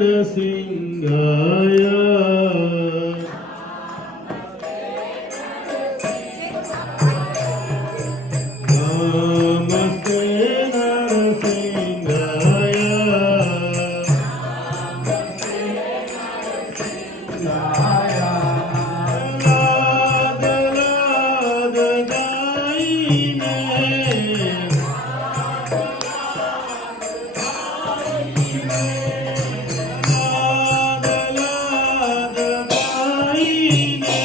नरसिंहाय नमस्ते नरसिंहाय लाद लाद गाईने लाद लाद गाईने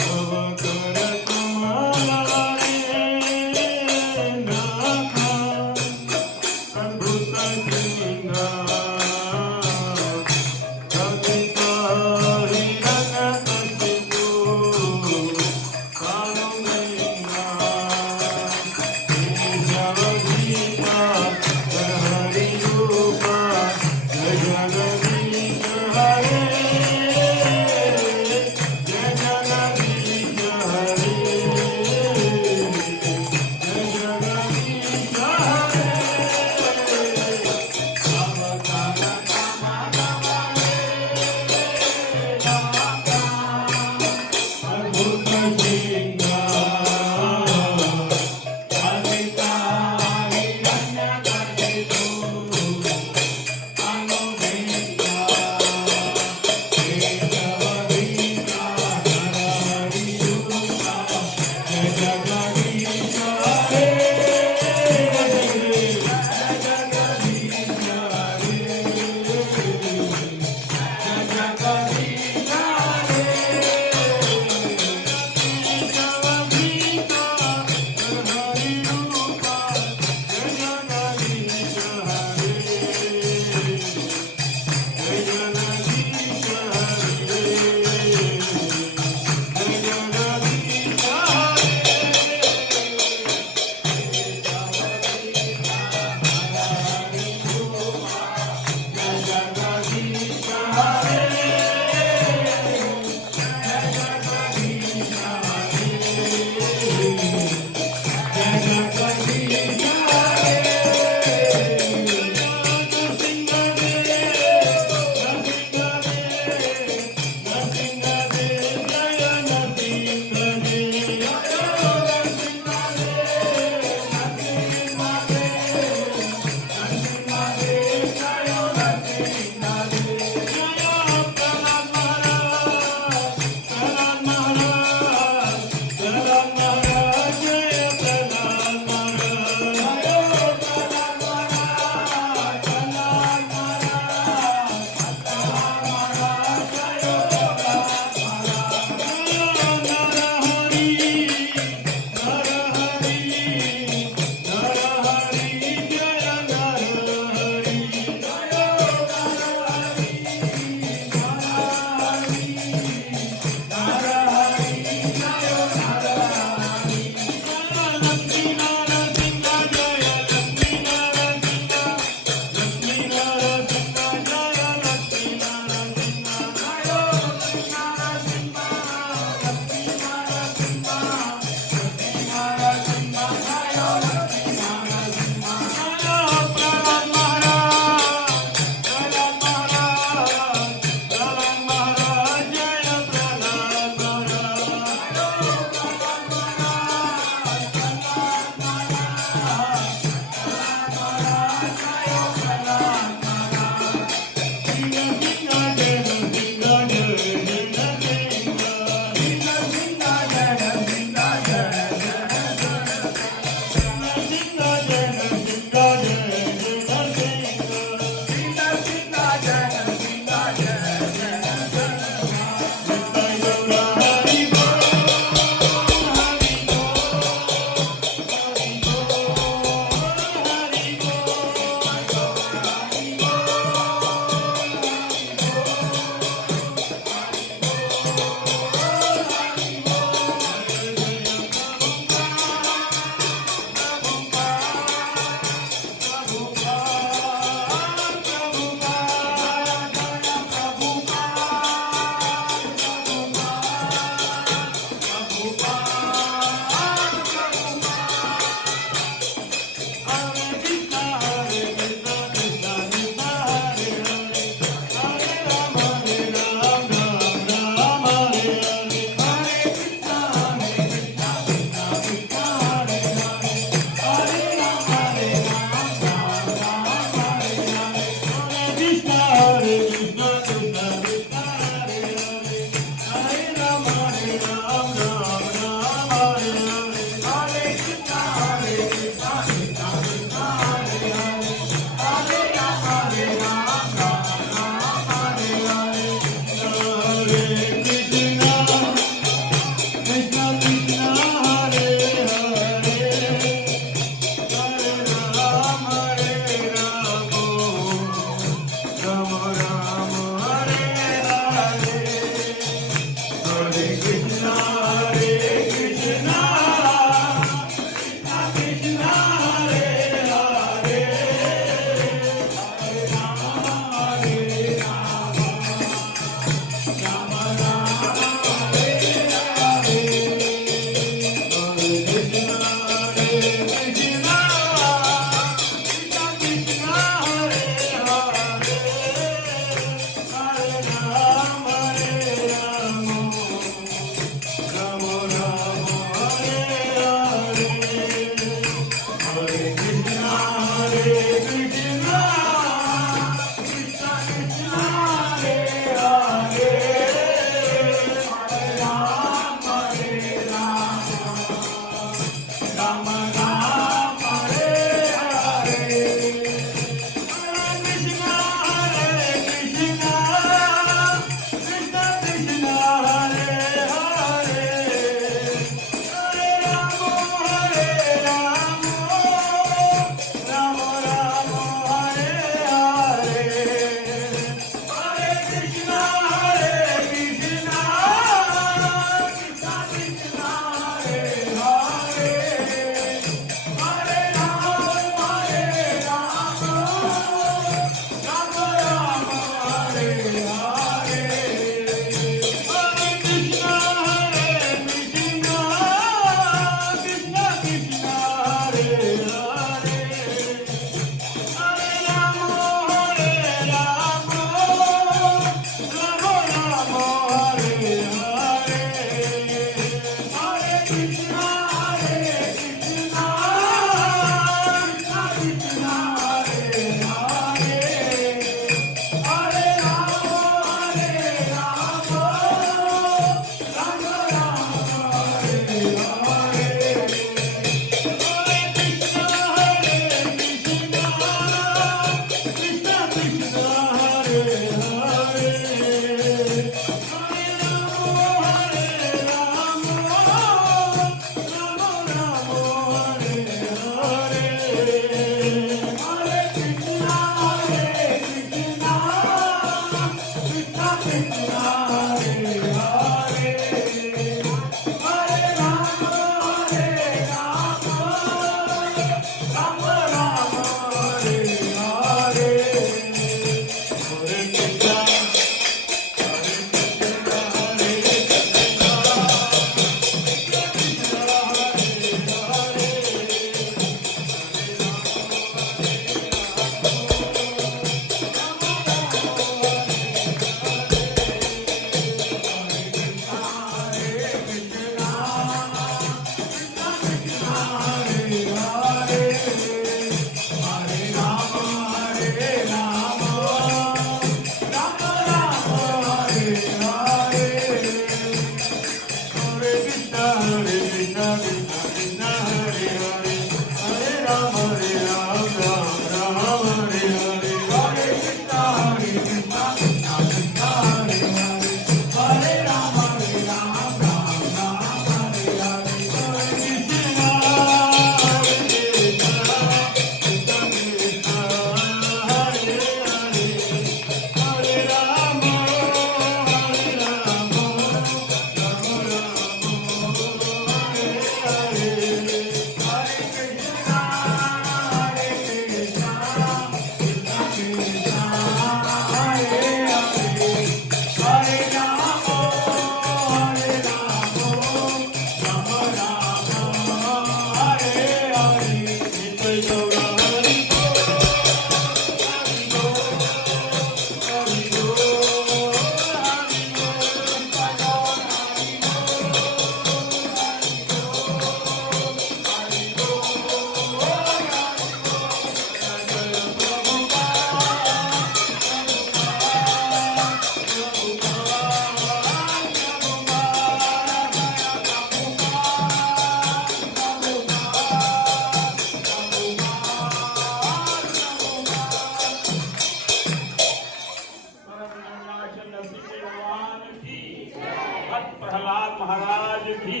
भक्त प्रहलाद महाराज की,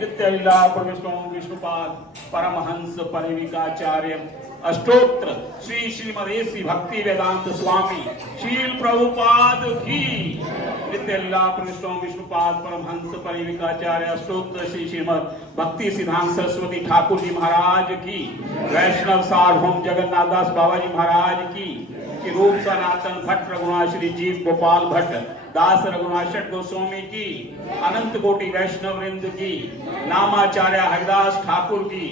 नित्य लीला प्रविष्टों विष्णुपाद परमहंस परिविकाचार्य अष्टोत्र श्री श्रीमदेसी भक्ति वेदांत स्वामी शील प्रभुपाद की, नित्य लीला प्रविष्टों विष्णुपाद परमहंस परिविकाचार्य अष्टोत्र श्री श्रीमद भक्ति सिद्धांत सरस्वती ठाकुर जी महाराज की, वैष्णव सार्वभौम जगन्नाथ दास बाबा जी महाराज की, रूप सनातन भट्ट रघुनाथ श्री जीव गोपाल भट्ट दास रघुनाथ षट गोस्वामी की, अनंत कोटि वैष्णव वृंद की, नामाचार्य हरिदास ठाकुर की,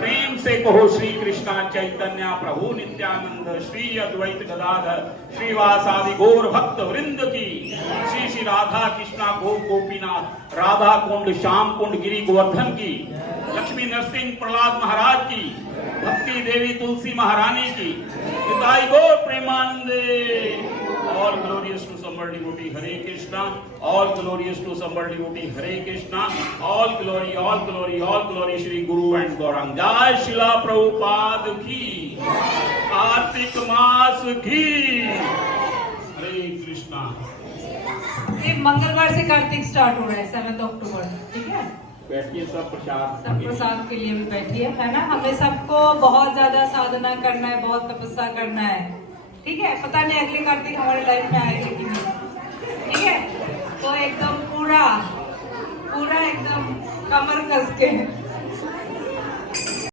प्रेम से कहो श्री कृष्णा चैतन्य प्रभु नित्यानंद श्री अद्वैत गदाधर श्रीवास आदि गौर भक्त वृंद की, श्री श्री राधा कृष्णा गोप गोपीनाथ राधा कुंड श्याम कुंड गिरी गोवर्धन की, लक्ष्मी नरसिंह प्रहलाद महाराज की, भक्ति देवी तुलसी महारानी की, निताई गौर प्रेमानंदे। All glorious to somebody devotee Hare Krishna, all glorious to somebody devotee Hare Krishna, all glory, all glory, all glory Shri Guru and Gaurang. Jai Srila Prabhupada ki, Kartik Maas ki, Hare Krishna. ये मंगलवार से कार्तिक स्टार्ट हो रहा है 7 अक्टूबर, ठीक है? बैठिए सब प्रसाद, सब प्रसाद के लिए भी बैठिए, है ना? हमें सबको बहुत ज्यादा साधना करना है, बहुत तपस्या करना है, ठीक है? पता नहीं अगले कार्तिक हमारे लाइफ में आएगी कि नहीं, ठीक है? तो एकदम पूरा एकदम कमर कस के